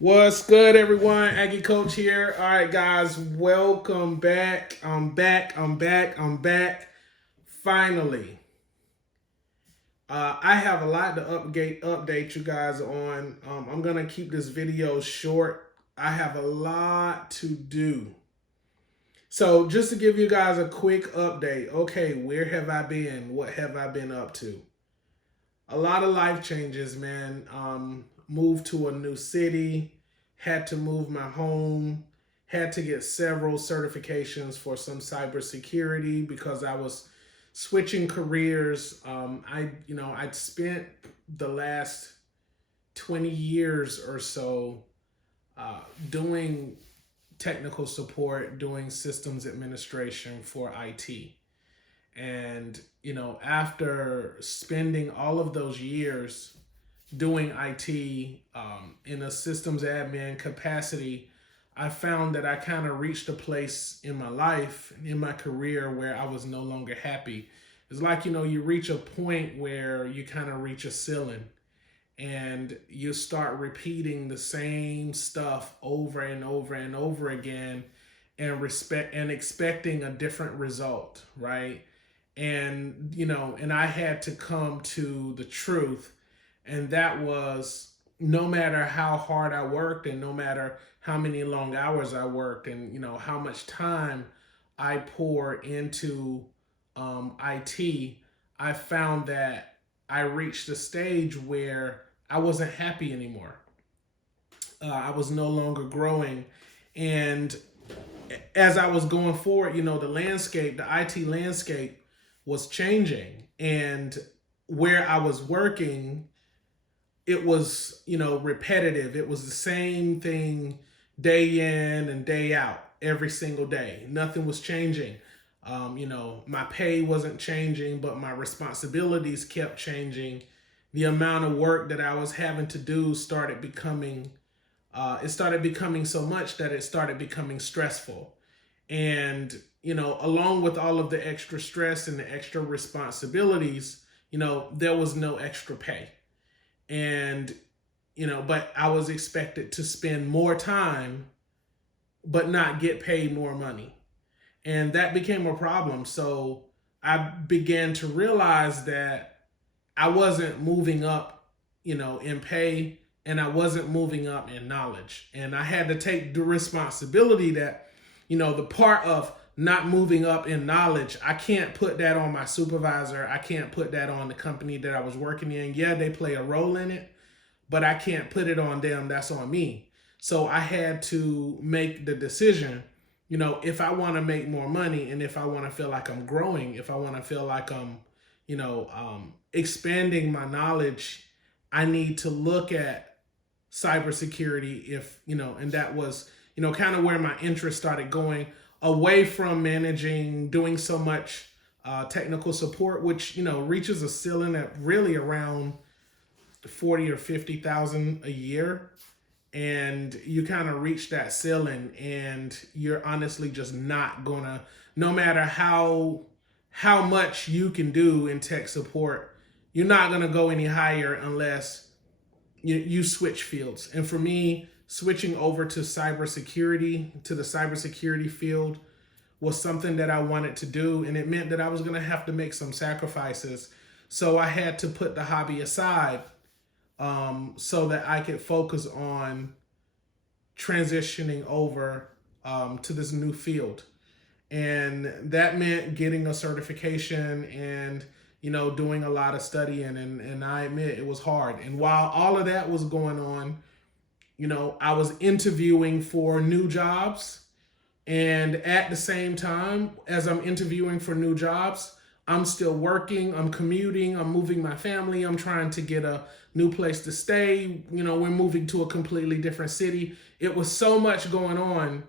What's good, everyone? Aggie Coach here. All right, guys, welcome back. I'm back. Finally, I have a lot to update you guys on. I'm gonna keep this video short. I have a lot to do. So, just to give you guys a quick update, okay, where have I been? What have I been up to? A lot of life changes, man. Moved to a new city, had to move my home, had to get several certifications for some cybersecurity because I was switching careers. I'd spent the last 20 years or so doing technical support, doing systems administration for IT. And, after spending all of those years doing IT in a systems admin capacity, I found that I kind of reached a place in my life, in my career, where I was no longer happy. It's like, you reach a point where you kind of reach a ceiling and you start repeating the same stuff over and over and over again and expecting a different result, right? And I had to come to the truth, and that was no matter how hard I worked and no matter how many long hours I worked and how much time I pour into IT, I found that I reached a stage where I wasn't happy anymore. I was no longer growing, and as I was going forward, the IT landscape was changing, and where I was working, it was, repetitive. It was the same thing day in and day out, every single day. Nothing was changing. My pay wasn't changing, but my responsibilities kept changing. The amount of work that I was having to do started becoming so much that it started becoming stressful. And, along with all of the extra stress and the extra responsibilities, there was no extra pay. And, but I was expected to spend more time, but not get paid more money. And that became a problem. So I began to realize that I wasn't moving up, in pay, and I wasn't moving up in knowledge. And I had to take the responsibility that, the part of not moving up in knowledge, I can't put that on my supervisor. I can't put that on the company that I was working in. Yeah, they play a role in it, but I can't put it on them. That's on me. So I had to make the decision, if I want to make more money and if I want to feel like I'm growing, if I want to feel like I'm, expanding my knowledge, I need to look at cybersecurity and that was, kind of where my interest started going away from managing, doing so much technical support, which, reaches a ceiling at really around 40 or 50,000 a year. And you kind of reach that ceiling and you're honestly just not gonna, no matter how much you can do in tech support, you're not gonna go any higher unless you switch fields. And for me, switching over to the cybersecurity field was something that I wanted to do. And it meant that I was gonna have to make some sacrifices. So I had to put the hobby aside so that I could focus on transitioning over to this new field. And that meant getting a certification and, doing a lot of studying. And I admit it was hard. And while all of that was going on, I was interviewing for new jobs. And at the same time, as I'm interviewing for new jobs, I'm still working, I'm commuting, I'm moving my family, I'm trying to get a new place to stay. We're moving to a completely different city. It was so much going on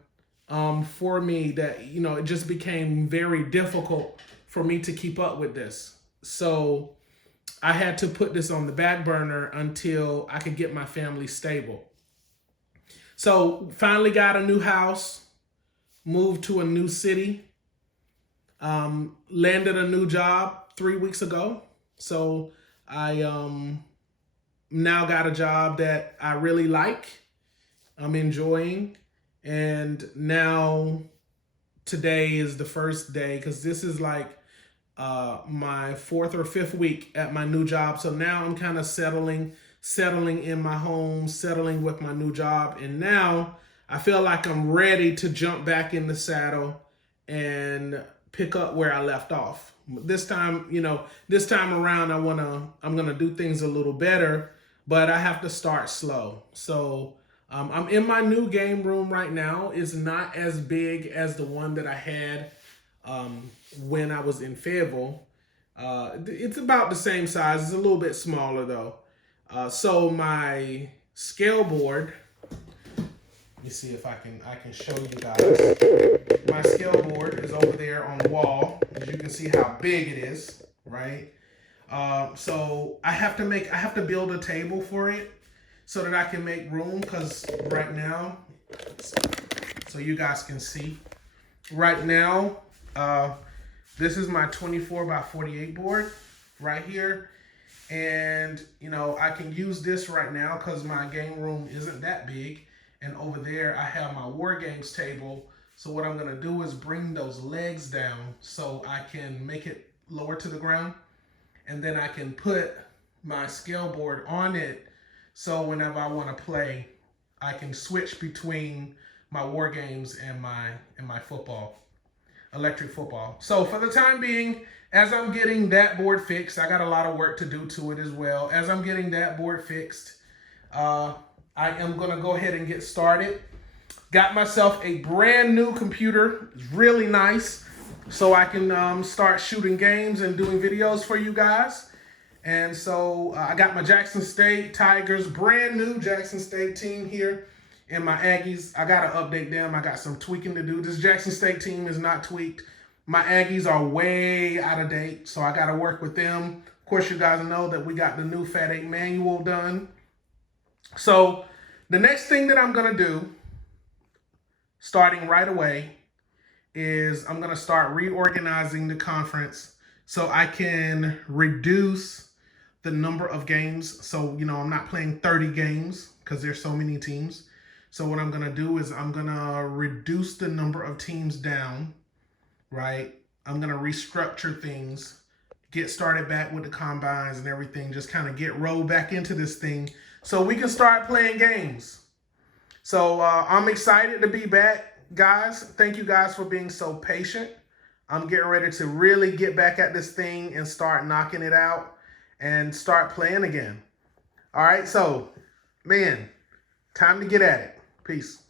for me that, it just became very difficult for me to keep up with this. So I had to put this on the back burner until I could get my family stable. So finally got a new house, moved to a new city, landed a new job 3 weeks ago. So I now got a job that I really like, I'm enjoying. And now today is the first day because this is like my 4th or 5th week at my new job. So now I'm kind of settling in my home, settling with my new job. And now I feel like I'm ready to jump back in the saddle and pick up where I left off. This time, this time around, I'm gonna do things a little better, but I have to start slow. So I'm in my new game room right now. It's not as big as the one that I had when I was in Fayetteville. It's about the same size. It's a little bit smaller though. So my scale board. Let me see if I can show you guys. My scale board is over there on the wall. As you can see how big it is, right? So I have to build a table for it so that I can make room, because right now, so you guys can see, right now, this is my 24 by 48 board right here. And, I can use this right now because my game room isn't that big. And over there, I have my War Games table. So what I'm going to do is bring those legs down so I can make it lower to the ground. And then I can put my scale board on it. So whenever I want to play, I can switch between my War Games and my football, electric football. So for the time being, as I'm getting that board fixed, I got a lot of work to do to it as well. As I'm getting that board fixed, I am going to go ahead and get started. Got myself a brand new computer. It's really nice. So I can start shooting games and doing videos for you guys. And so I got my Jackson State Tigers, brand new Jackson State team here. And my Aggies, I got to update them. I got some tweaking to do. This Jackson State team is not tweaked. My Aggies are way out of date, so I got to work with them. Of course, you guys know that we got the new Fat8 manual done. So the next thing that I'm going to do, starting right away, is I'm going to start reorganizing the conference so I can reduce the number of games. So, I'm not playing 30 games because there's so many teams. So what I'm going to do is I'm going to reduce the number of teams down, right? I'm going to restructure things, get started back with the combines and everything, just kind of get rolled back into this thing so we can start playing games. So I'm excited to be back, guys. Thank you guys for being so patient. I'm getting ready to really get back at this thing and start knocking it out and start playing again. All right, so, man, time to get at it. Peace.